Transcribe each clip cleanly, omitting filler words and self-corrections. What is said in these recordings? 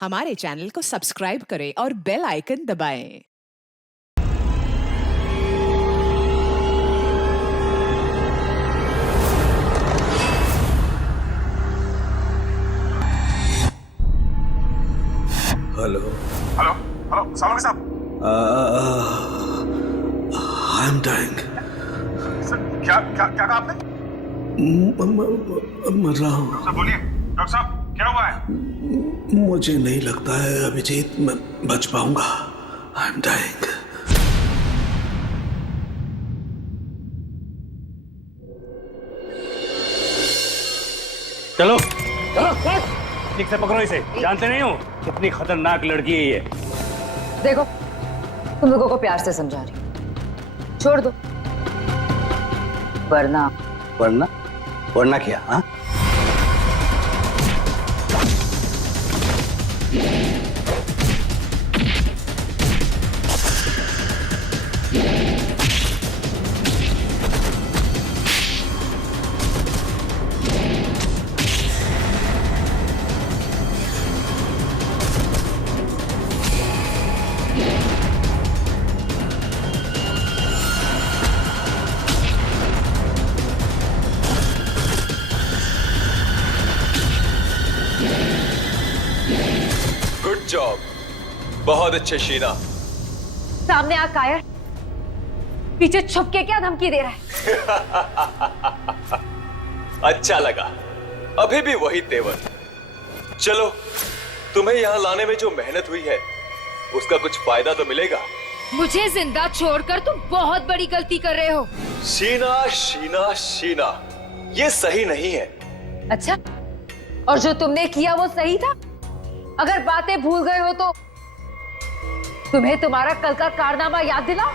हमारे चैनल को सब्सक्राइब करें और बेल आइकन दबाएं। हेलो हेलो हेलो सालुंके साहब। आई एम डाइंग। सर क्या क्या क्या कहा आपने? मर रहा हूँ। सर बोलिए डॉक्टर साहब, क्या हुआ है? मुझे नहीं लगता है अभिजीत मैं बच पाऊंगा। I am dying. चलो चलो ठीक से पकड़ो इसे। जानते नहीं हो कितनी खतरनाक लड़की है ये। देखो, तुम लोगों को प्यार से समझा रही हूं, छोड़ दो वरना वरना वरना क्या? हाँ, गुड जॉब, बहुत अच्छे शीना। सामने आ कायर, पीछे छुप के क्या धमकी दे रहा है? अच्छा लगा, अभी भी वही तेवर। चलो, तुम्हें यहां लाने में जो मेहनत हुई है उसका कुछ फायदा तो मिलेगा। मुझे जिंदा छोड़कर तुम बहुत बड़ी गलती कर रहे हो। शीना शीना शीना, ये सही नहीं है। अच्छा, और जो तुमने किया वो सही था? अगर बातें भूल गए हो तो तुम्हें तुम्हारा कल का कारनामा याद दिलाओ।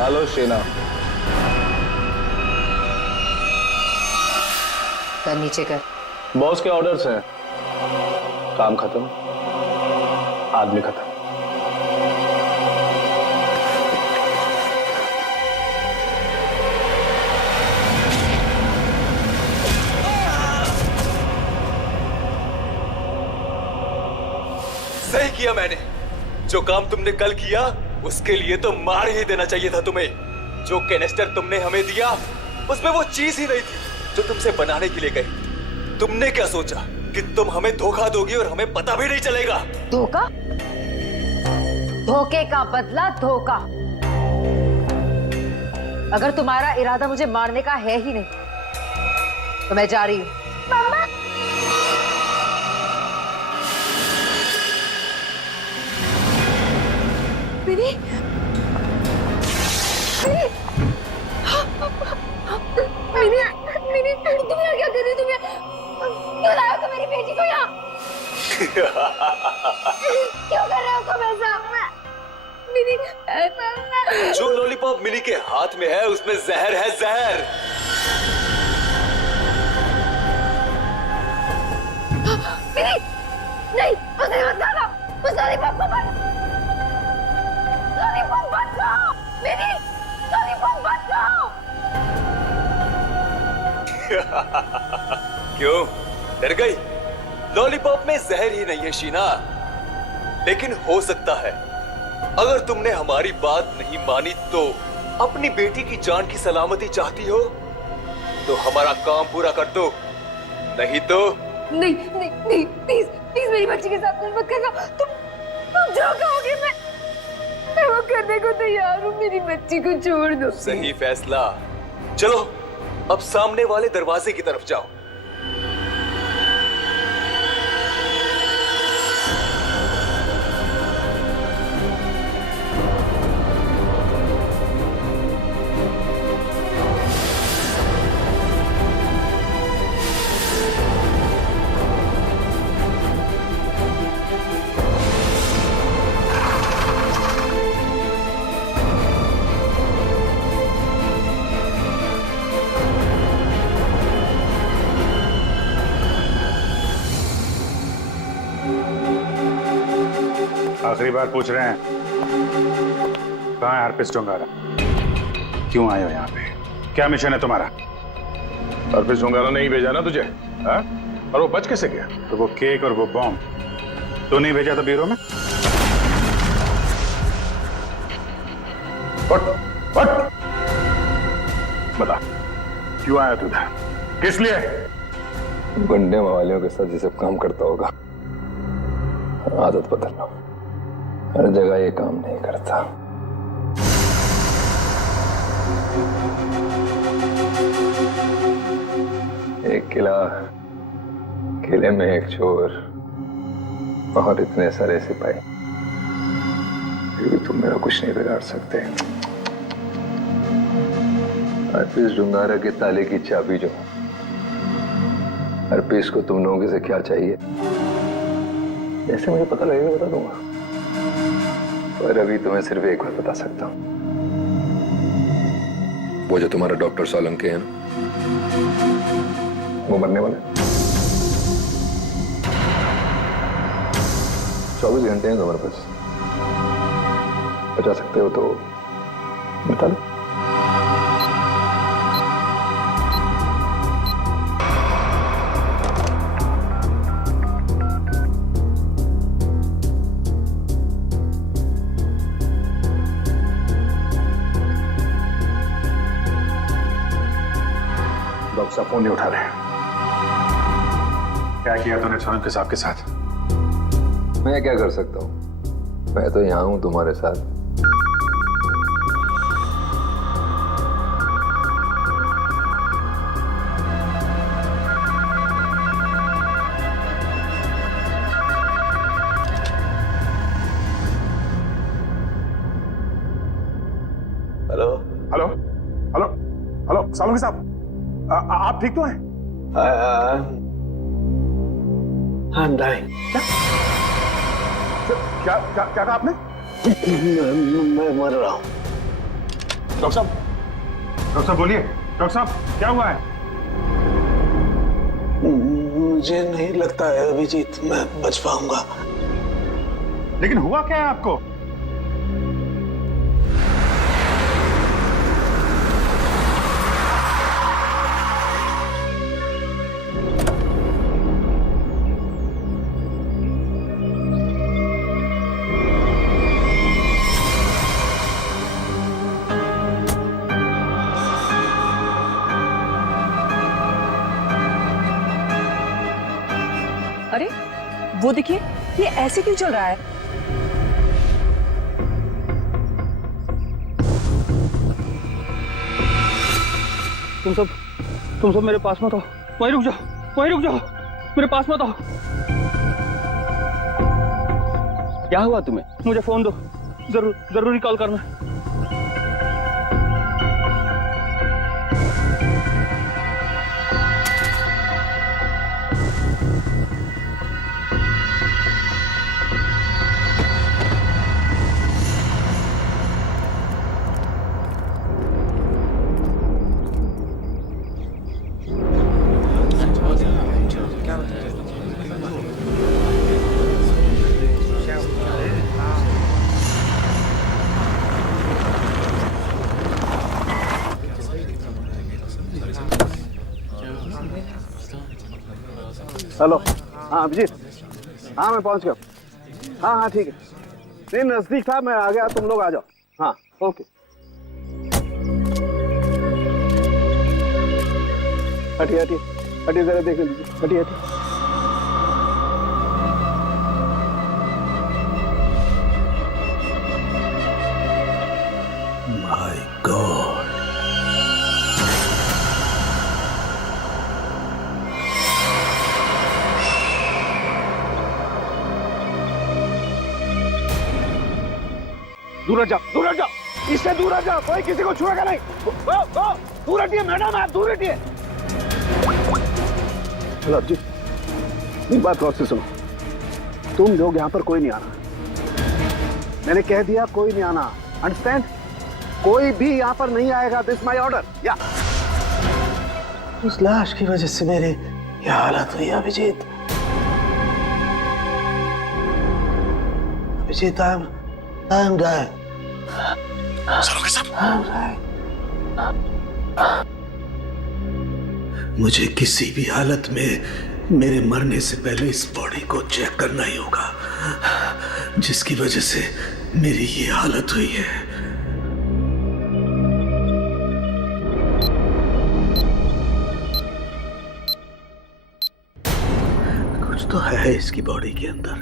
हेलो शीना। कर नीचे कर। बॉस के ऑर्डर्स हैं। काम खत्म, आदमी खत्म। सही किया मैंने। जो काम तुमने कल किया उसके लिए तो मार ही देना चाहिए था तुम्हें। जो कैनिस्टर तुमने हमें दिया उसमें वो चीज ही नहीं थी जो तुमसे बनाने के लिए गई। तुमने क्या सोचा कि तुम हमें धोखा दोगी और हमें पता भी नहीं चलेगा? धोखा? धोखे का बदला धोखा। अगर तुम्हारा इरादा मुझे मारने का है ही नहीं तो मैं जा रही हूं। मम्मा! मिनी! मिनी! मिनी! तुम यहाँ क्या कर रही? तुम क्यों लाए हो तुम मेरी बेटी को यहाँ? क्यों कर रहे हो तुम ऐसा? मिनी! जो लॉलीपॉप मिनी के हाथ में है उसमें जहर है, जहर। मिनी! नहीं, उसे मत खाना। उस लॉलीपॉप को मत। लॉलीपॉप मत खाओ। मिनी! लॉलीपॉप मत खाओ। क्यों डर गई? लॉलीपॉप में जहर ही नहीं है शीना, लेकिन हो सकता है अगर तुमने हमारी बात नहीं मानी तो अपनी बेटी की जान की सलामती चाहती हो तो हमारा काम पूरा कर दो, नहीं तो नहीं नहीं नहीं, प्लीज प्लीज मेरी बच्ची के साथ कुछ मत करना। तुम जो कहोगे मैं मैं वो करने को तैयार हूँ, मेरी बच्ची को छोड़ दो। सही फैसला। चलो अब सामने वाले दरवाजे की तरफ जाओ। आखिरी बार पूछ रहे हैं, कहाँ है अर्पित डोंगारा? क्यों आए हो यहाँ पे? क्या मिशन है तुम्हारा? अर्पित डोंगारा ने ही भेजा ना तुझे, हाँ? और वो बच कैसे गया? तो वो केक और वो बॉम्ब तो नहीं भेजा था ब्यूरो में? उठ! बता, क्यों आया तू इधर? किस लिए? गुंडे मवालियों के साथ ये सब काम करता होगा। आदत बदल लो, हर जगह ये काम नहीं करता। एक किला, किले में एक चोर और इतने सारे सिपाही, फिर भी तुम मेरा कुछ नहीं बिगाड़ सकते। अर्पित डोंगारा के ताले की चाबी जो, अर्पित को तुम लोगों से क्या चाहिए जैसे मुझे पता लगेगा बता दूंगा, पर अभी तुम्हें सिर्फ एक बात बता सकता हूं। वो जो तुम्हारा डॉक्टर सोलंकी है ना, वो मरने वाला है। 24 घंटे हैं तुम्हारे पास, बचा सकते हो तो बता लो। डॉक्टर साहब फोन नहीं उठा रहे। क्या किया तूने सोलंकी साहब के साथ? मैं क्या कर सकता हूं? मैं तो यहां हूं तुम्हारे साथ। Hello hello hello hello Solanki साहब, आप ठीक तो हैं? I'm dying. क्या क्या क्या कहा आपने? मैं मर रहा हूँ। डॉक्टर साहब बोलिए। डॉक्टर साहब क्या हुआ है? मुझे नहीं लगता है अभिजीत मैं बच पाऊंगा। लेकिन हुआ क्या है आपको? अरे वो देखिए, ये ऐसे क्यों चल रहा है? तुम सब मेरे पास मत आओ, वहीं रुक जाओ, मेरे पास मत आओ। क्या हुआ तुम्हें? मुझे फोन दो, जरूरी कॉल करना। हेलो, हाँ अभिजीत, हाँ मैं पहुंच गया। हाँ ठीक है, नहीं नजदीक था, मैं आ गया, तुम लोग आ जाओ। हाँ ओके। हटिए जरा देख लीजिए, हटिए। दूर हट जाओ, दूर हट जाओ, इससे दूर हट जाओ, कोई किसी को छुएगा नहीं। दूर हटिए मैडम, आप दूर हटिए। चलो जी, एक बात गौर से सुनो, तुम लोग यहाँ पर कोई नहीं आना, मैंने कह दिया कोई नहीं आना, अंडरस्टैंड? कोई भी यहाँ पर नहीं आएगा, दिस माय ऑर्डर। या उस लाश की वजह से मेरी यह हालत हुई Abhijit. Abhijit, I am dying। मुझे किसी भी हालत में मेरे मरने से पहले इस बॉडी को चेक करना ही होगा, जिसकी वजह से मेरी ये हालत हुई है। कुछ तो है इसकी बॉडी के अंदर,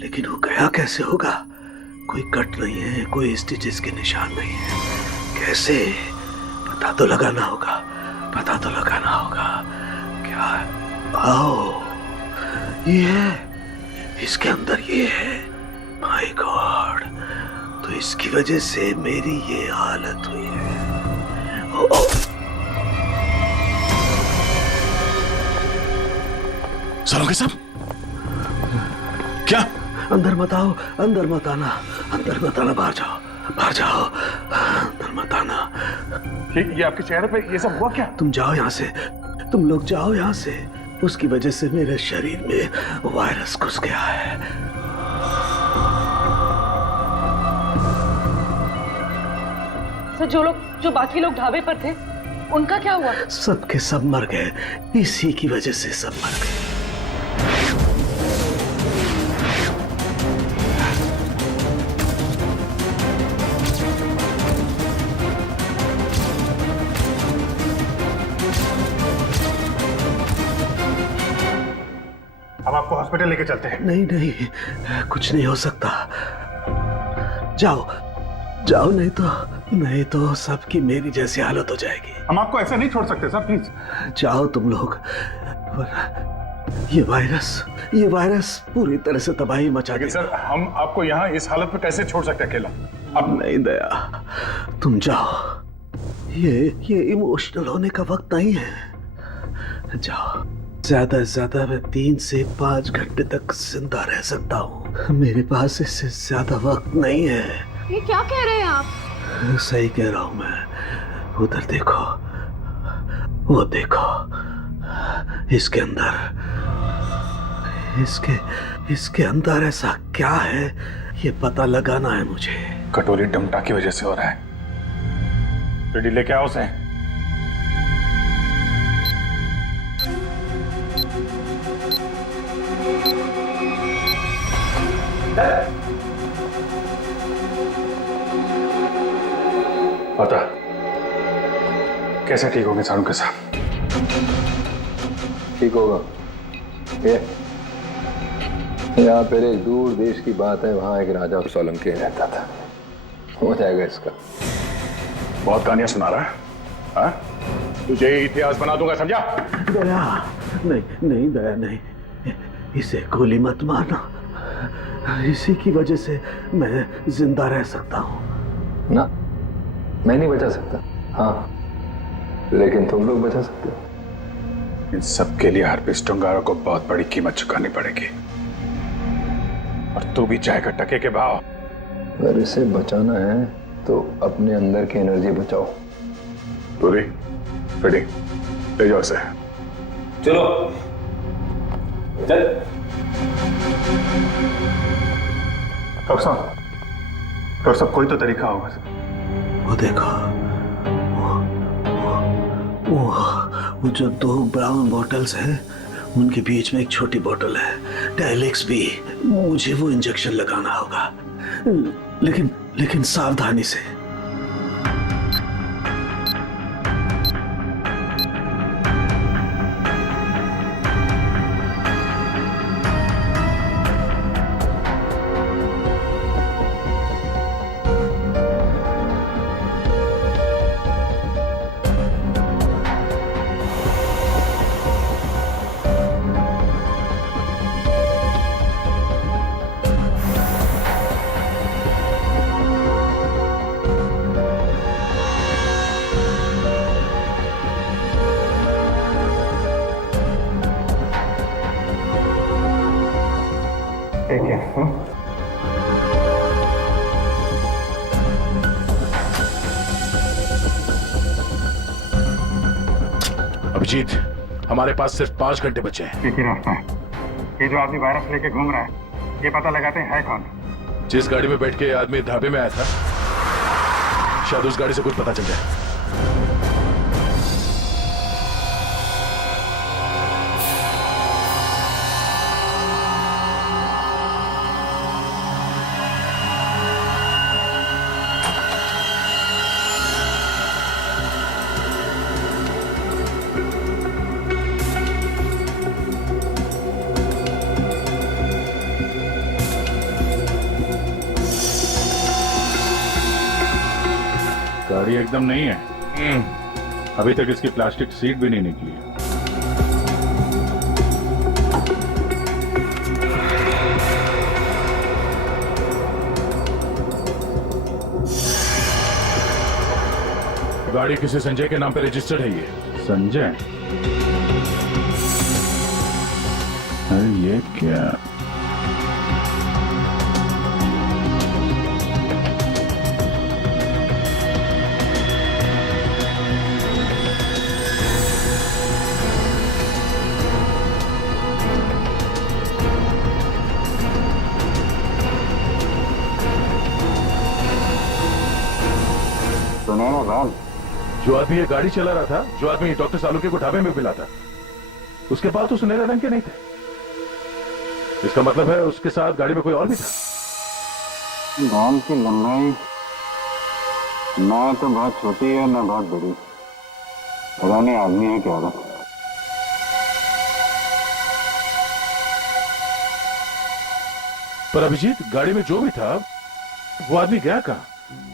लेकिन वो गया कैसे होगा? कोई कट नहीं है, कोई स्टिचेस के निशान नहीं है। कैसे? पता तो लगाना होगा, पता तो लगाना होगा। क्या? आओ, ये है, इसके अंदर ये है। माय गॉड, तो इसकी वजह से मेरी ये हालत हुई है। ओ, सरोगे साहब, क्या? अंदर मत आओ, अंदर मत आना, अंदर मत आना, बाहर जाओ, बाहर जाओ, अंदर मत आना। ये आपके चेहरे पे ये सब हुआ क्या? तुम जाओ यहाँ से, तुम लोग जाओ यहाँ से। उसकी वजह से मेरे शरीर में वायरस घुस गया है। सर, जो बाकी लोग ढाबे पर थे, उनका क्या हुआ? सब के सब मर गए, इसी की वजह से सब मर गए। अब आपको हॉस्पिटल लेके चलते हैं। नहीं नहीं, कुछ नहीं हो सकता। जाओ जाओ, नहीं तो सबकी मेरी जैसी हालत हो जाएगी। हम आपको ऐसे नहीं छोड़ सकते सर, प्लीज। जाओ तुम लोग, ये वायरस पूरी तरह से तबाही मचा लेकिन देगा। सर, हम आपको यहाँ इस हालत में कैसे छोड़ सकते हैं अकेला? अब नहीं दया, तुम जाओ, ये इमोशनल होने का वक्त नहीं है। जाओ, ज्यादा से ज्यादा मैं 3 से 5 घंटे तक जिंदा रह सकता हूँ। मेरे पास इससे ज्यादा वक्त नहीं है। ये क्या कह रहे हैं आप? सही कह रहा हूँ मैं। उधर देखो, वो देखो, इसके अंदर ऐसा क्या है, ये पता लगाना है मुझे। कटोरी डमटा की वजह से हो रहा है। रेडी लेके आओ उसे। पता कैसे ठीक होंगे सारू के साथ? ठीक होगा। ये यहाँ पर एक दूर देश की बात है, वहाँ एक राजा सोलंकी रहता था। हो जाएगा इसका। बहुत कहानियां सुना रहा है, हाँ? तुझे इतिहास बना दूंगा, समझा? दया नहीं दया नहीं, इसे गोली मत मारना। इसी की वजह से मैं जिंदा रह सकता हूँ। ना, मैं नहीं बचा सकता, हाँ, लेकिन तुम लोग बचा सकते हो। इन सब के लिए हार्पिस टोंगारा को बहुत बड़ी कीमत चुकानी पड़ेगी, और तू भी जाएगा टके के भाव। अगर इसे बचाना है तो अपने अंदर की एनर्जी बचाओ। पूरी रेडी, ले जाओ इसे। चलो चल। डॉक्टर साहब, कोई तो तरीका होगा। वो देखो, वो जो 2 ब्राउन बॉटल्स हैं, उनके बीच में एक छोटी बॉटल है, डायलेक्स भी। मुझे वो इंजेक्शन लगाना होगा, लेकिन सावधानी से। अभिजीत, हमारे पास सिर्फ 5 घंटे बचे हैं। एक ही रास्ता है, ये जो आदमी वायरस लेके घूम रहा है, ये पता लगाते हैं है कौन। जिस गाड़ी में बैठ के आदमी ढाबे में आया था, शायद उस गाड़ी से कुछ पता चल जाए। गाड़ी एकदम नहीं है, अभी तक इसकी प्लास्टिक सीट भी नहीं निकली है। गाड़ी किसी संजय के नाम पे रजिस्टर्ड है। ये संजय? अरे ये क्या? जो आदमी ये गाड़ी चला रहा था, जो आदमी डॉक्टर सालुके को ढाबे में मिला था, उसके बाल तो सुनहरे रंग के नहीं थे। इसका मतलब है उसके साथ गाड़ी में कोई और भी था। बाल की लंबाई ना तो बहुत छोटी है ना बहुत बड़ी, पता नहीं आदमी है क्या था। पर अभिजीत, गाड़ी में जो भी था वो आदमी गया कहां?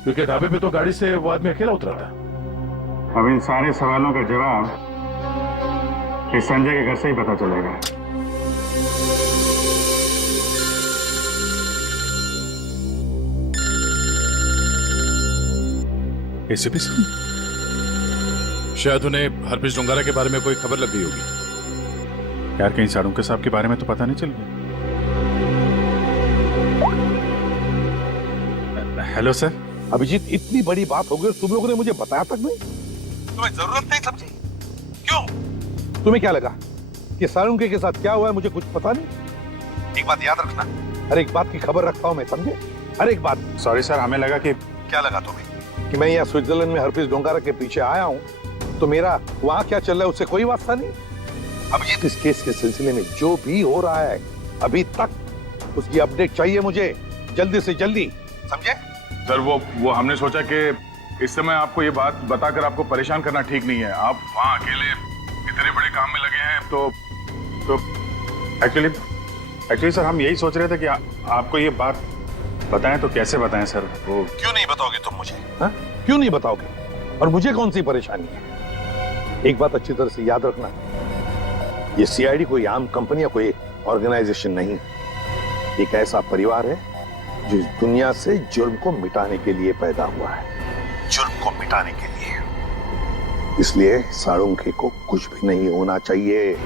क्योंकि ढाबे पे तो गाड़ी से वो आदमी अकेला उतरा था। अब इन सारे सवालों का जवाब इस संजय के घर से ही पता चलेगा। एसीपी साहब, शायद उन्हें हरप्रीत डोंगारा के बारे में कोई खबर लग गई होगी। यार कहीं साड़ू के साहब के बारे में तो पता नहीं चल गया। Hello sir. अभिजीत, इतनी बड़ी बात हो गई और तुम लोगों ने मुझे बताया तक नहीं? तुम्हें जरूरत नहीं समझी? क्यों? तुम्हें क्या लगा कि साळुंके के साथ क्या हुआ है मुझे कुछ पता नहीं? एक बात याद रखना, हर एक बात की खबर रखता हूं मैं, समझे? हर एक बात। सॉरी सर, हमें लगा कि क्या लगा तुम्हें कि मैं यहाँ स्विट्जरलैंड में हरप्रीत डोंगारा के पीछे आया हूँ तो मेरा वहां क्या चल रहा है उससे कोई वास्ता नहीं? अभिजीत, इस केस के सिलसिले में जो भी हो रहा है अभी तक उसकी अपडेट चाहिए मुझे, जल्दी से जल्दी, समझे? सर वो हमने सोचा कि इस समय आपको ये बात बताकर आपको परेशान करना ठीक नहीं है। आप वहाँ अकेले इतने बड़े काम में लगे हैं तो एक्चुअली सर हम यही सोच रहे थे कि आपको ये बात बताएं तो कैसे बताएं सर। वो क्यों नहीं बताओगे तुम मुझे? हा? क्यों नहीं बताओगे? और मुझे कौन सी परेशानी है? एक बात अच्छी तरह से याद रखना, ये सीआईडी कोई आम कंपनी या कोई ऑर्गेनाइजेशन नहीं, एक ऐसा परिवार है जो इस दुनिया से जुर्म को मिटाने के लिए पैदा हुआ है, जुर्म को मिटाने के लिए। इसलिए साळुंके को कुछ भी नहीं होना चाहिए,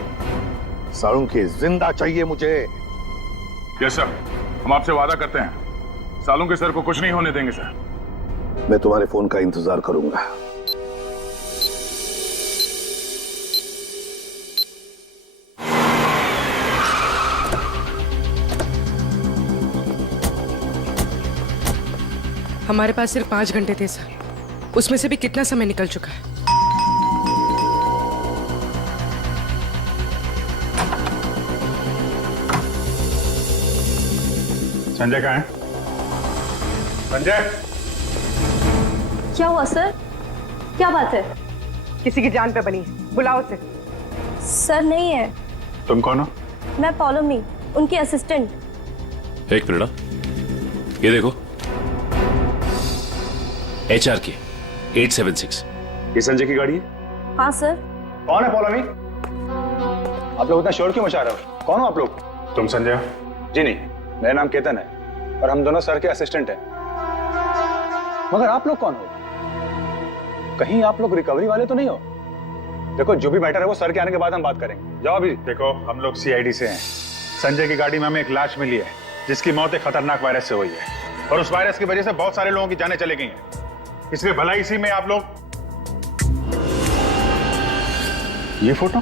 साळुंके जिंदा चाहिए मुझे। यस सर, हम आपसे वादा करते हैं साळुंके सर को कुछ नहीं होने देंगे सर। मैं तुम्हारे फोन का इंतजार करूंगा। हमारे पास सिर्फ 5 घंटे थे सर, उसमें से भी कितना समय निकल चुका है। संजय कहाँ है? संजय! क्या हुआ सर? क्या बात है? किसी की जान पे बनी है, बुलाओ उसे। सर नहीं है। तुम कौन हो? मैं पॉलोमी, उनकी असिस्टेंट। एक मिनट, ये देखो, HRK 876। ये संजय की गाड़ी है? हाँ सर। कौन है पॉलोमी? आप लोग इतना शोर क्यों मचा रहे हो? कौन हो आप लोग? तुम संजय हो? जी नहीं, मेरा नाम केतन है और हम दोनों सर के असिस्टेंट हैं। मगर आप लोग कौन हो? कहीं आप लोग रिकवरी वाले तो नहीं हो? देखो, जो भी मैटर है वो सर के आने के बाद हम बात करेंगे। जाओ अभी। देखो, हम लोग सीआईडी से हैं। संजय की गाड़ी में हमें एक लाश मिली है जिसकी मौत एक खतरनाक वायरस से हुई है और उस वायरस की वजह से बहुत सारे लोगों की जानें चली गई हैं। इसलिए भला इसी में आप लोग ये फोटो,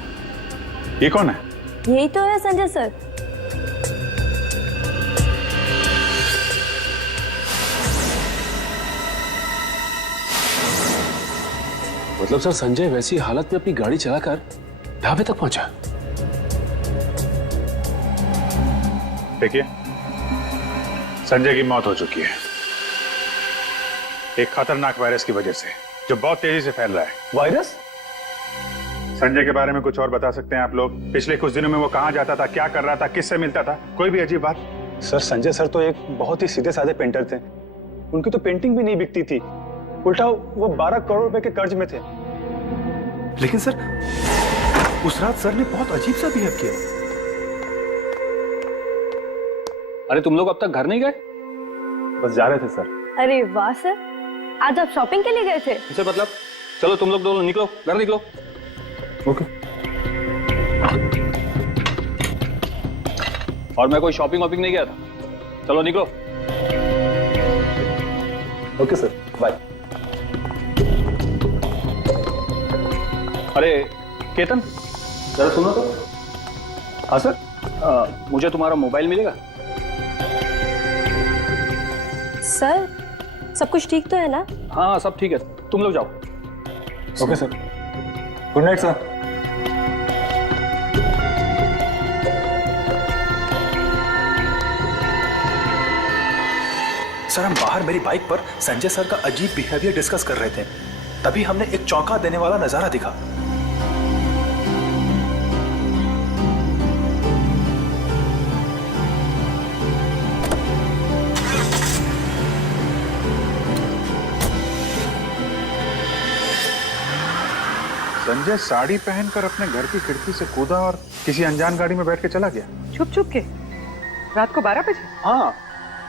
ये कौन है? यही तो है संजय सर। मतलब सर संजय वैसी हालत में अपनी गाड़ी चलाकर ढाबे तक पहुंचा? देखिए, संजय की मौत हो चुकी है एक खतरनाक वायरस की वजह से, जो बहुत तेजी से फैल रहा है। वायरस? संजय के बारे में कुछ और बता सकते हैं आप लोग? पिछले कुछ दिनों में वो कहां जाता था, क्या कर रहा था, किससे मिलता था? कोई भी अजीब बात? सर संजय सर तो एक बहुत ही सीधे साधे पेंटर थे। उनकी तो पेंटिंग भी नहीं बिकती थी, उल्टा वो 12 करोड़ रुपए के कर्ज में थे। लेकिन सर उस रात सर ने बहुत अजीब सा बिहेव किया। अरे तुम लोग अब तक घर नहीं गए? बस जा रहे थे सर। अरे वाह सर, आज आप शॉपिंग के लिए गए थे? इसे मतलब चलो तुम लोग दोनों निकलो, घर निकलो। ओके। और मैं कोई शॉपिंग वॉपिंग नहीं गया था, चलो निकलो। Okay sir, bye. अरे केतन, जरा सुनो तो। हाँ सर। मुझे तुम्हारा मोबाइल मिलेगा? सर सब कुछ ठीक तो है ना? हाँ सब ठीक है, तुम लोग जाओ। Okay sir, good night sir. Sir हम बाहर मेरी बाइक पर संजय सर का अजीब बिहेवियर डिस्कस कर रहे थे, तभी हमने एक चौंका देने वाला नजारा दिखा। संजय साड़ी पहनकर अपने घर की खिड़की से कूदा और किसी अनजान गाड़ी में बैठ के चला गया। छुप छुप के रात को 12 बजे? हाँ,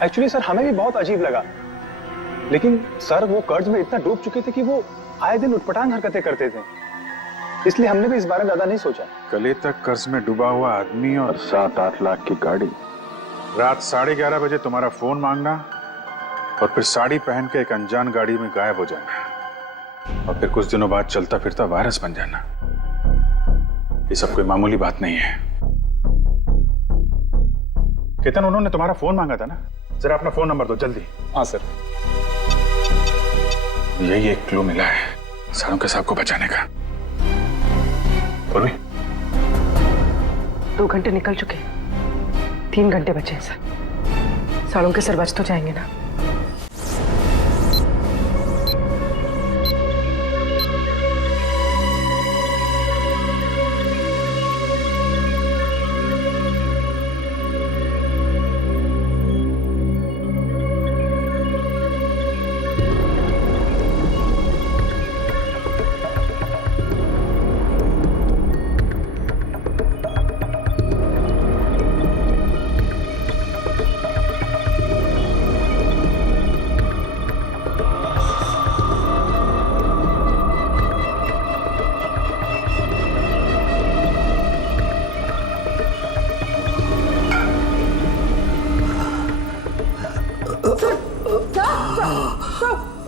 एक्चुअली सर हमें भी बहुत अजीब लगा, लेकिन सर वो कर्ज में इतना डूब चुके थे कि वो आए दिन उटपटांग हरकतें करते थे, इसलिए हमने भी इस बारे में ज्यादा नहीं सोचा। गले तक कर्ज में डूबा हुआ आदमी और 7-8 लाख की गाड़ी, रात 11:30 बजे तुम्हारा फोन मांगना और फिर साड़ी पहन के एक अनजान गाड़ी में गायब हो जाना और फिर कुछ दिनों बाद चलता फिरता वायरस बन जाना, ये सब कोई मामूली बात नहीं है। केतन, उन्होंने तुम्हारा फोन मांगा था ना, जरा अपना फोन नंबर दो जल्दी। हाँ सर। यही एक क्लू मिला है सारों के साहब को बचाने का। पूर्वी, 2 घंटे निकल चुके, 3 घंटे बचे हैं सर। सालों के सर बच तो जाएंगे ना?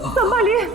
संभालिए।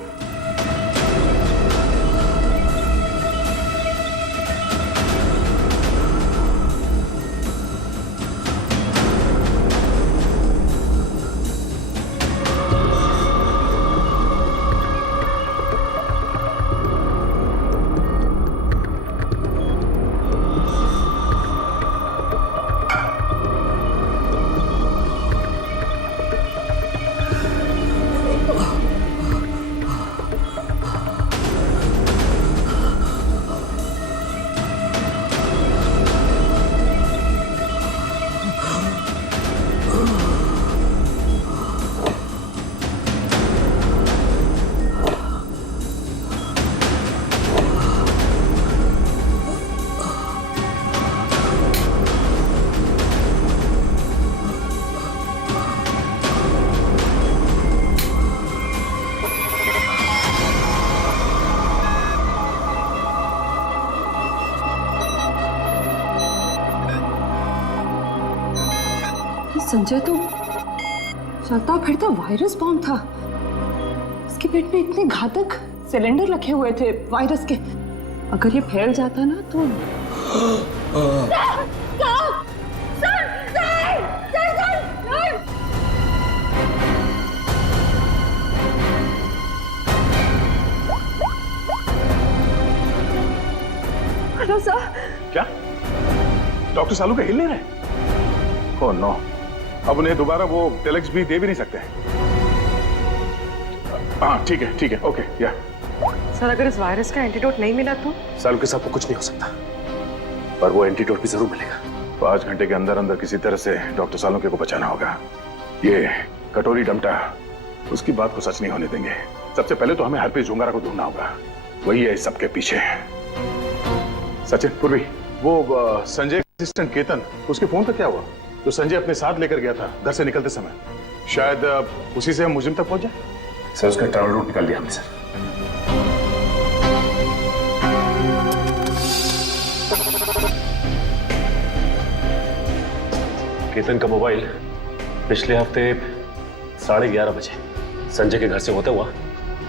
संजय तो चलता फिरता वायरस बॉम्ब था। इसके पेट में इतने घातक सिलेंडर रखे हुए थे वायरस के, अगर ये फैल जाता ना तो हेलो सर। क्या डॉक्टर सालू का हिल नहीं रहे? ओह नो, अब उन्हें दोबारा वो टेलेक्स भी दे भी नहीं सकते। हाँ ठीक है, ओके या। सर अगर इस वायरस का एंटीडोट नहीं मिला तो? सालू के साथ तो कुछ नहीं हो सकता, पर वो एंटीडोट भी जरूर मिलेगा। 5 घंटे के अंदर अंदर किसी तरह से डॉक्टर सालुंके को बचाना होगा। ये कटोरी डमटा उसकी बात को सच नहीं होने देंगे। सबसे पहले तो हमें हरप्रीत झुंगारा को ढूंढना होगा, वही है इस सबके पीछे। सचिन, पूर्वी, वो संजय असिस्टेंट केतन, उसके फोन पर क्या हुआ? जो संजय अपने साथ लेकर गया था घर से निकलते समय, शायद उसी से हम मुजिम तक पहुंच जाए। सर उसका ट्रैवल रूट निकाल दिया हमने सर। केतन का मोबाइल पिछले हफ्ते 11:30 बजे संजय के घर से होते हुआ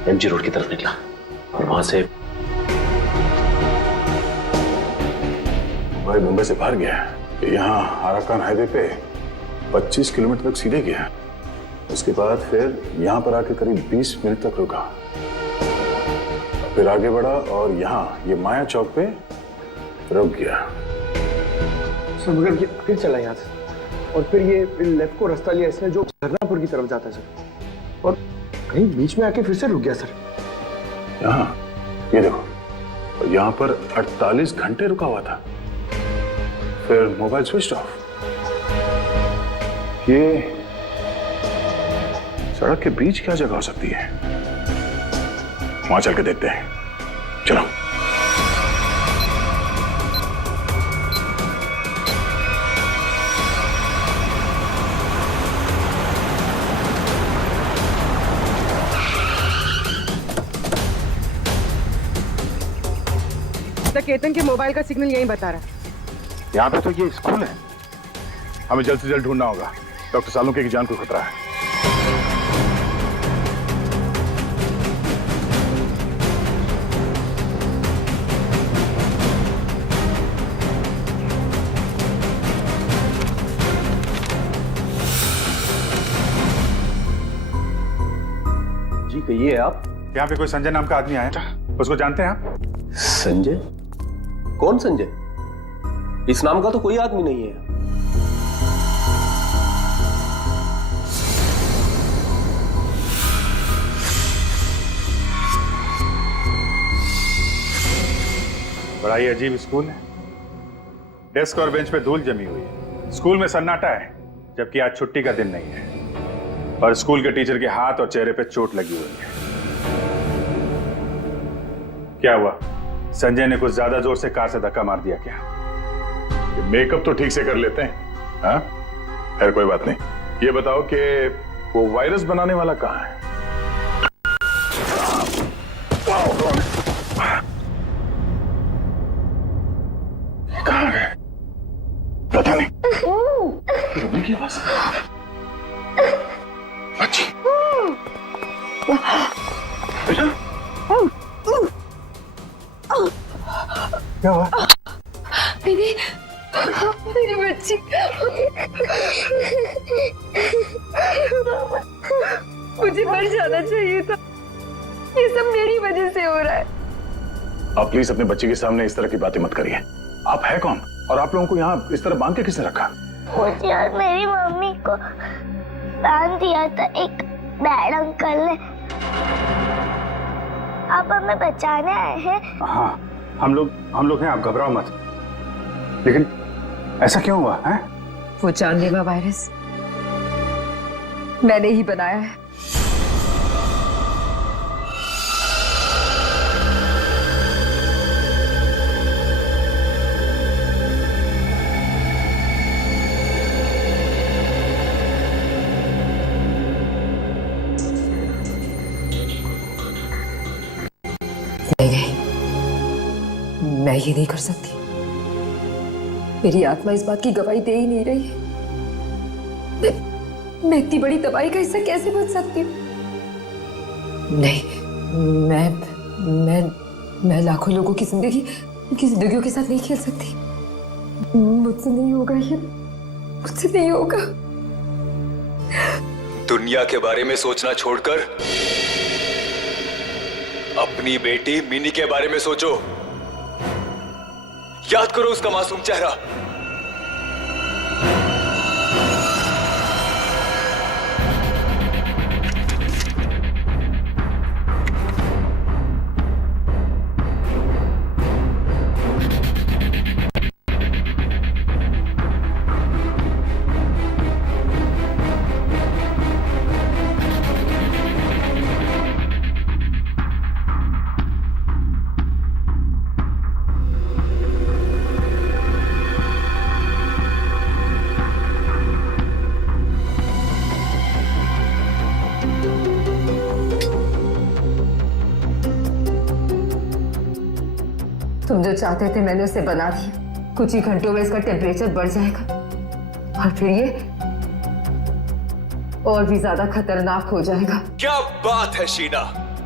एमजी रोड की तरफ निकला और वहां से भाई मुंबई से बाहर गया, यहाँ आराकान हाईवे पे 25 किलोमीटर तक सीधे गया। उसके बाद फिर यहाँ पर आके करीब 20 मिनट तक रुका, फिर आगे बढ़ा और यहाँ ये माया चौक पे रुक गया। सर मगर ये फिर चला यहाँ से और फिर ये लेफ्ट को रास्ता लिया इसने जो धरनापुर की तरफ जाता है सर, और कहीं बीच में आके फिर से रुक गया सर। यहाँ ये देखो, यहाँ पर 48 घंटे रुका हुआ था, फिर मोबाइल स्विच ऑफ। ये सड़क के बीच क्या जगह हो सकती है? वहां चल के देखते हैं, चलो। केतन के मोबाइल का सिग्नल यही बता रहा है। यहाँ पे तो ये स्कूल है, हमें जल्द से जल्द ढूंढना होगा। डॉक्टर सालुंके की जान को खतरा है। जी कहिए आप। यहाँ पे कोई संजय नाम का आदमी आया था, उसको जानते हैं आप? संजय? कौन संजय? इस नाम का तो कोई आदमी नहीं है। बड़ा ही अजीब स्कूल है। डेस्क और बेंच पे धूल जमी हुई है। स्कूल में सन्नाटा है, जबकि आज छुट्टी का दिन नहीं है। और स्कूल के टीचर के हाथ और चेहरे पे चोट लगी हुई है। क्या हुआ? संजय ने कुछ ज्यादा जोर से कार से धक्का मार दिया क्या? मेकअप तो ठीक से कर लेते हैं। हाँ, खैर कोई बात नहीं। ये बताओ कि वो वायरस बनाने वाला कहाँ है? कहाँ है? पता नहीं। रोने की आवाज। अच्छी। बेटा? क्या हुआ? दीदी, मेरी बच्ची। मुझे मर जाना चाहिए था। ये सब मेरी वजह से हो रहा है। आप प्लीज अपने बच्चे के सामने इस तरह की बातें मत करिए। आप है कौन और आप लोगों को यहाँ इस तरह बांध के किसने रखा? मुझे और मेरी मम्मी को बांध दिया था एक बैड अंकल ने। आप हमें बचाने आए हैं? हाँ, हम लोग हैं, आप घबराओ मत। लेकिन ऐसा क्यों हुआ है? वो जानलेवा वायरस मैंने ही बनाया है। नहीं, मैं ये नहीं कर सकती। मेरी आत्मा इस बात की गवाही दे ही नहीं रही है। मैं इतनी बड़ी तबाही का हिस्सा कैसे बच सकती हूँ? नहीं, मैं मैं लाखों लोगों की जिंदगियों के साथ नहीं खेल सकती। मुझसे नहीं होगा ये, मुझसे नहीं होगा। दुनिया के बारे में सोचना छोड़कर अपनी बेटी मिनी के बारे में सोचो। याद करो उसका मासूम चेहरा। तुम जो चाहते थे मैंने उसे बना दिया। कुछ ही घंटों में इसका टेम्परेचर बढ़ जाएगा और फिर ये और भी ज्यादा खतरनाक हो जाएगा। क्या बात है शीना,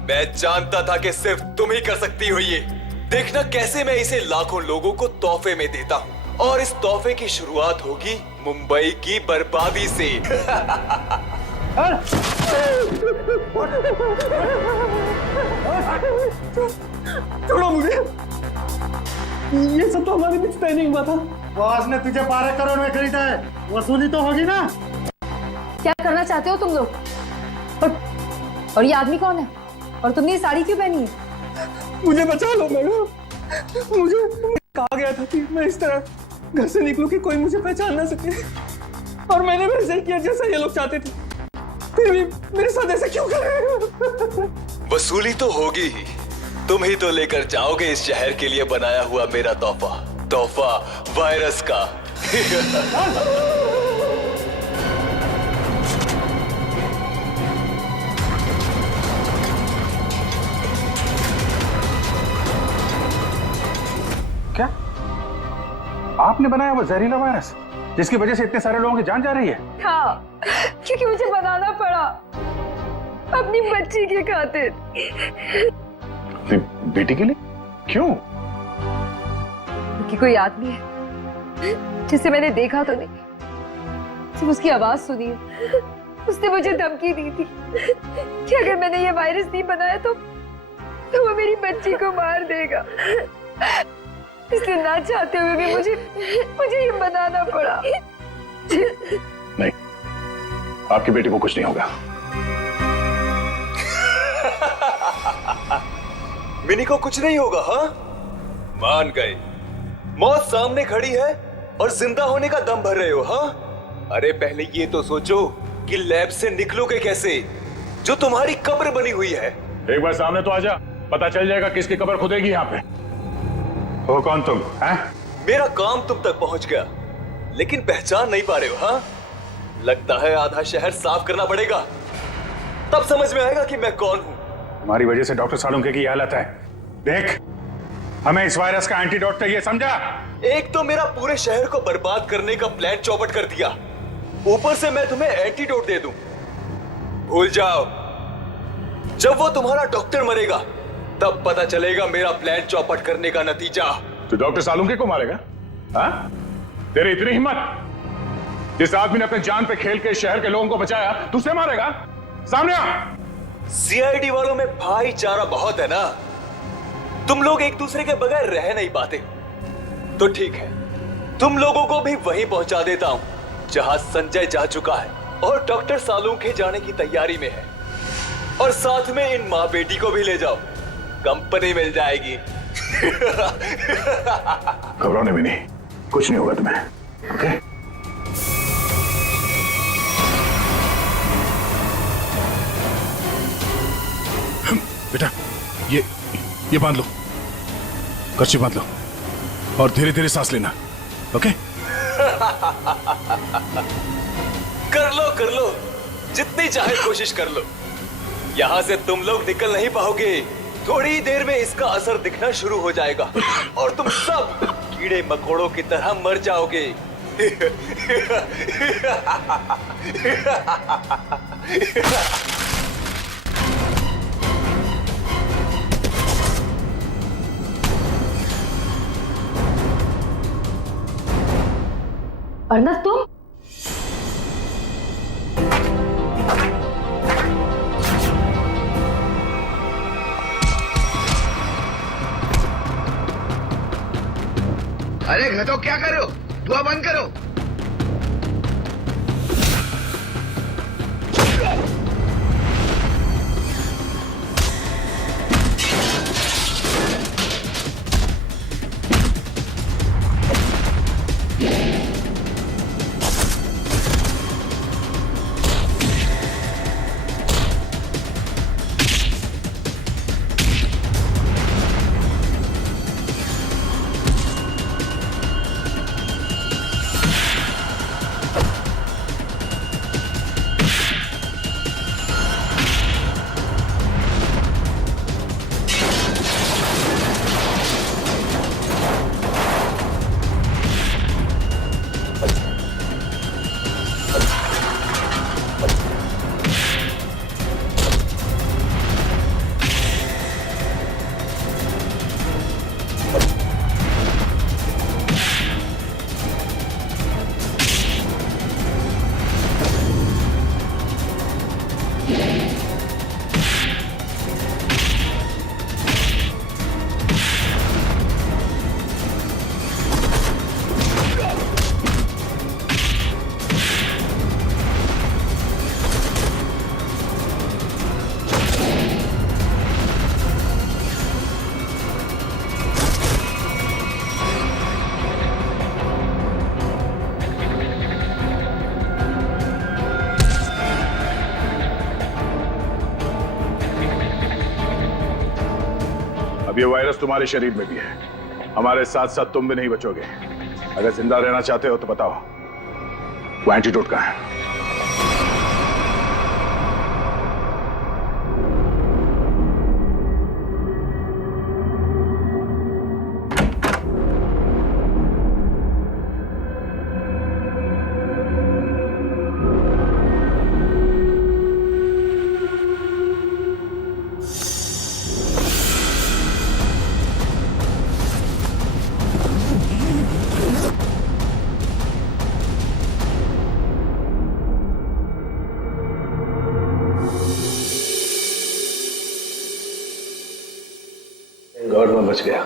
मैं जानता था कि सिर्फ तुम ही कर सकती हो ये। देखना कैसे मैं इसे लाखों लोगों को तोहफे में देता हूँ और इस तोहफे की शुरुआत होगी मुंबई की बर्बादी से। छोड़ो मुझे, ये सब तो हमारे बीच तय नहीं हुआ था। बॉस ने तुझे 12 करोड़ में खरीदा है, वसूली तो होगी ना। क्या करना चाहते हो तुम लोग? और ये आदमी कौन है? और तुमने ये साड़ी क्यों पहनी है? मुझे बचा लो मैडम, मुझे कहा गया था कि मैं इस तरह घर से निकलूं कि कोई मुझे पहचान ना सके, और मैंने वैसे ही किया जैसा ये लोग चाहते थे। फिर भी मेरे साथ ऐसा क्यों कर रहे हो? वसूली तो होगी ही, तुम ही तो लेकर जाओगे इस शहर के लिए बनाया हुआ मेरा तोहफा वायरस का। क्या आपने बनाया वो जहरीला वायरस जिसकी वजह से इतने सारे लोगों की जान जा रही है? हाँ, क्योंकि मुझे बनाना पड़ा अपनी बच्ची की खातिर। बेटी के लिए? क्यों? क्योंकि कोई आदमी है जिसे मैंने देखा तो नहीं, सिर्फ उसकी आवाज सुनी है। उसने मुझे धमकी दी थी कि अगर मैंने ये वायरस नहीं बनाया तो वो मेरी बच्ची को मार देगा। इसलिए ना चाहते हुए भी मुझे ये बनाना पड़ा। नहीं, आपकी बेटी को कुछ नहीं होगा। मिनी को कुछ नहीं होगा? हाँ, मान गए। मौत सामने खड़ी है और जिंदा होने का दम भर रहे हो? हाँ, अरे पहले ये तो सोचो कि लैब से निकलोगे कैसे, जो तुम्हारी कब्र बनी हुई है। एक बार सामने तो आजा, पता चल जाएगा किसकी कब्र खुदेगी यहाँ पे। हो कौन तुम? हैं? मेरा काम तुम तक पहुंच गया, लेकिन पहचान नहीं पा रहे हो? हाँ, लगता है आधा शहर साफ करना पड़ेगा, तब समझ में आएगा कि मैं कौन हूं। हमारी वजह से डॉक्टर सालुंके की हालत है। देख, हमें इस वायरस का एंटीडोट चाहिए, समझा? एक तो मेरा पूरे शहर को बर्बाद करने का प्लान चौपट कर दिया, ऊपर से मैं तुम्हें एंटीडोट दे दूं। भूल जाओ, जब वो तुम्हारा डॉक्टर मरेगा तब पता चलेगा मेरा प्लान चौपट करने का नतीजा। तो डॉक्टर सालुंके को मारेगा? हाँ? तेरी इतनी हिम्मत? जिस आदमी ने अपने जान पे खेल के शहर के लोगों को बचाया, तू उसे मारेगा? सामने आ! सीआईडी वालों में भाईचारा बहुत है ना, तुम लोग एक दूसरे के बगैर रह नहीं पाते। तो ठीक है, तुम लोगों को भी वहीं पहुंचा देता हूं जहां संजय जा चुका है और डॉक्टर सालुंके जाने की तैयारी में है, और साथ में इन माँ बेटी को भी ले जाओ, कंपनी मिल जाएगी। घबराने भी नहीं, कुछ नहीं होगा तुम्हें, ओके? बेटा, ये बांध लो, कर्ची बांध लो और धीरे धीरे सांस लेना, ओके? कर लो, जितनी चाहे कोशिश कर लो। यहां से तुम लोग निकल नहीं पाओगे, थोड़ी देर में इसका असर दिखना शुरू हो जाएगा और तुम सब कीड़े मकोड़ों की तरह मर जाओगे। अर्नब तुम? अरे मैं तो क्या कर रहे हो? दुआ बंद करो। अब ये वायरस तुम्हारे शरीर में भी है, हमारे साथ साथ तुम भी नहीं बचोगे। अगर जिंदा रहना चाहते हो तो बताओ, वो एंटीडोट कहाँ है? गॉड में बच गया,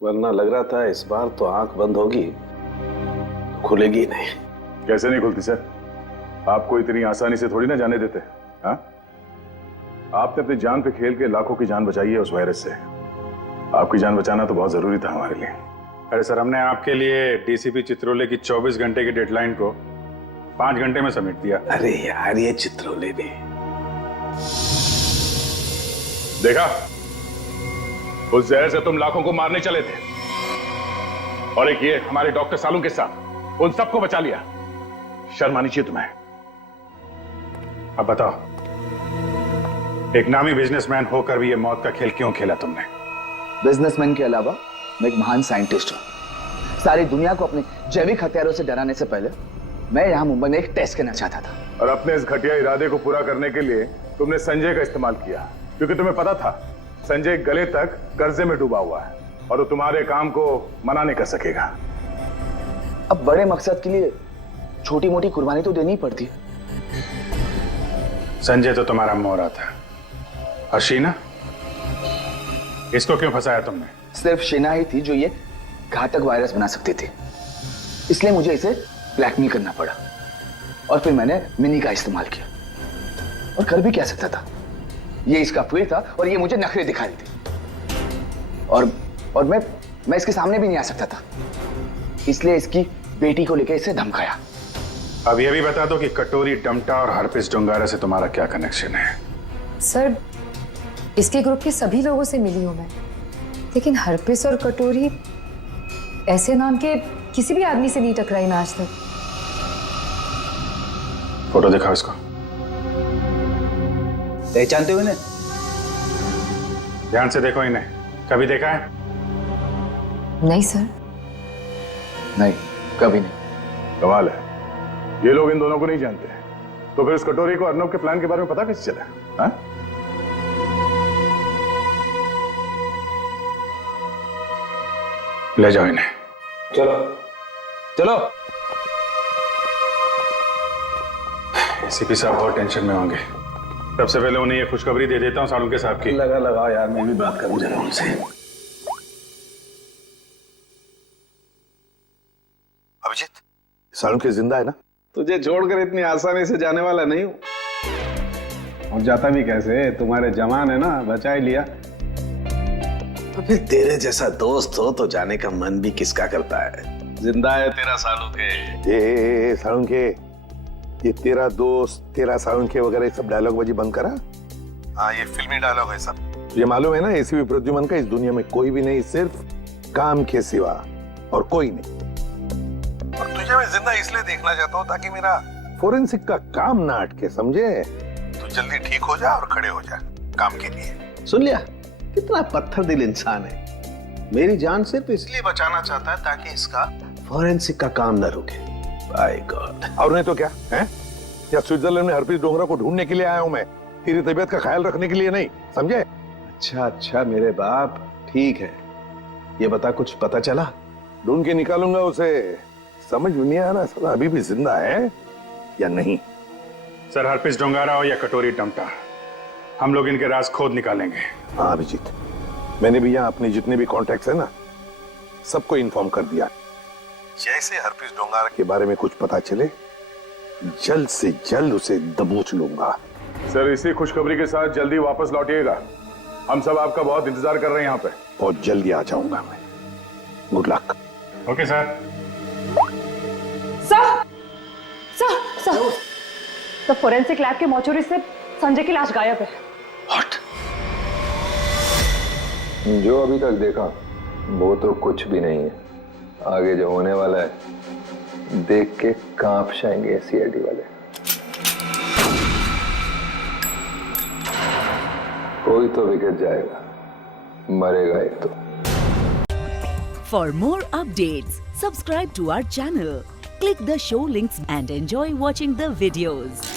वरना लग रहा था इस बार तो आंख बंद होगी तो खुलेगी नहीं। कैसे नहीं खुलती सर? आपको इतनी आसानी से थोड़ी ना जाने देते। हाँ, आपने अपनी जान पे खेल के लाखों की जान बचाई है उस वायरस से। आपकी जान बचाना तो बहुत जरूरी था हमारे लिए। अरे सर, हमने आपके लिए डीसीपी चित्रोले की 24 घंटे की डेडलाइन को 5 घंटे में समेट दिया। अरे यार, ये चित्रोले भी देखा, उस जहर से तुम लाखों को मारने चले थे, और एक ये हमारे डॉक्टर सालू के साथ उन सबको बचा लिया। शर्म आनी चाहिए तुम्हें। अब बताओ, एक नामी बिजनेसमैन होकर भी ये मौत का खेल क्यों खेला तुमने? बिजनेसमैन के अलावा मैं एक महान साइंटिस्ट हूं। सारी दुनिया को अपने जैविक हथियारों से डराने से पहले मैं यहां मुंबई में एक टेस्ट करना चाहता था। और अपने इस घटिया इरादे को पूरा करने के लिए तुमने संजय का इस्तेमाल किया, क्योंकि तुम्हें पता था संजय गले तक कर्जे में डूबा हुआ है और वो तुम्हारे काम को मना नहीं कर सकेगा। अब बड़े मकसद के लिए छोटी मोटी कुर्बानी तो देनी ही पड़ती है। संजय तो तुम्हारा मोहरा था, और शीना, इसको क्यों फंसाया तुमने? सिर्फ शीना ही थी जो ये घातक वायरस बना सकती थी, इसलिए मुझे इसे ब्लैकमेल करना पड़ा। और फिर मैंने मिनी का इस्तेमाल किया, और कर भी क्या सकता था। ये इसका फुल था और ये मुझे नखरे दिखा रही थी, और मैं इसके सामने भी नहीं आ सकता था, इसलिए इसकी बेटी को लेकर इसे धमकाया। अब ये भी बता दो कि कटोरी डमटा और हरपिस डोंगारा से तुम्हारा क्या कनेक्शन है? सर, इसके ग्रुप के सभी लोगों से मिली हूं मैं, लेकिन हरपिस और कटोरी ऐसे नाम के किसी भी आदमी से नहीं टकराई मैं आज तक। फोटो दिखाओ इसको। पहचानते हो इन्हें? ध्यान से देखो इन्हें। कभी देखा है? नहीं सर। नहीं, कभी नहीं। कमाल है, ये लोग इन दोनों को नहीं जानते, तो फिर इस कटोरी को अर्नब के प्लान के बारे में पता कैसे चला? हाँ? ले जाओ इन्हें। चलो चलो। एसीपी साहब बहुत टेंशन में होंगे। सबसे पहले उन्हें ये खुशखबरी दे देता हूँ सालुंके साहब की। लगा यार, मैं भी बात करूँ जरा उनसे। अभिजीत, सालुंके जिंदा है ना? तुझे छोड़कर इतनी आसानी से जाने वाला नहीं हूं। और जाता भी कैसे, तुम्हारे जवान है ना, बचा ही लिया। तो फिर तेरे जैसा दोस्त हो तो जाने का मन भी किसका करता है। जिंदा है तेरा सालुंके। सालुंके, ये तेरा दोस्त, तेरा सालुंके वगैरह सब डायलॉग बाजी बंद करा। हाँ, ये फिल्मी डायलॉग है सब। ये मालूम है ना, एसीपी प्रद्युमन का इस दुनिया में कोई भी नहीं, सिर्फ काम के सिवा और कोई नहीं। और तुझे मैं जिंदा इसलिए देखना चाहता हूँ ताकि मेरा फोरेंसिक का काम ना अटके, समझे? तू जल्दी ठीक हो जा और खड़े हो जा काम के लिए। सुन लिया, कितना पत्थर दिल इंसान है। मेरी जान सिर्फ इसलिए बचाना चाहता है ताकि इसका फोरेंसिक का काम न रुके। By God. और नहीं तो क्या है? या स्विट्जरलैंड में हरप्रीत डोंगरा को ढूंढने के लिए आया हूं मैं, तेरी तबीयत का ख्याल रखने के लिए नहीं, समझे? अच्छा मेरे बाप, ठीक है। ये बता, कुछ पता चला? ढूंढ के निकालूंगा उसे। समझ में नहीं आ रहा साला अभी भी जिंदा है या नहीं। सर, हरप्रीत डोंगारा हो या कटोरी टमटा, हम लोग इनके राज खोद निकालेंगे। हाँ अभिजीत, मैंने भी यहाँ अपने जितने भी कॉन्टैक्ट्स है ना, सबको इन्फॉर्म कर दिया। जैसे हरप्रीत डोंगारा के बारे में कुछ पता चले, जल्द से जल्द उसे दबोच लूंगा। सर, इसी खुशखबरी के साथ जल्दी वापस लौटिएगा। हम सब आपका बहुत इंतजार कर रहे हैं यहाँ पे। बहुत जल्दी आ जाऊंगा मैं। Good luck. Okay sir. Sir, तो फोरेंसिक लैब के मॉर्चरी से संजय की लाश गायब है। जो अभी तक देखा वो तो कुछ भी नहीं है। आगे जो होने वाला है देख के कांप जाएंगे सीआईडी वाले। कोई तो बिगड़ जाएगा, मरेगा एक तो। For more updates, subscribe to our channel, click the show links and enjoy watching the videos.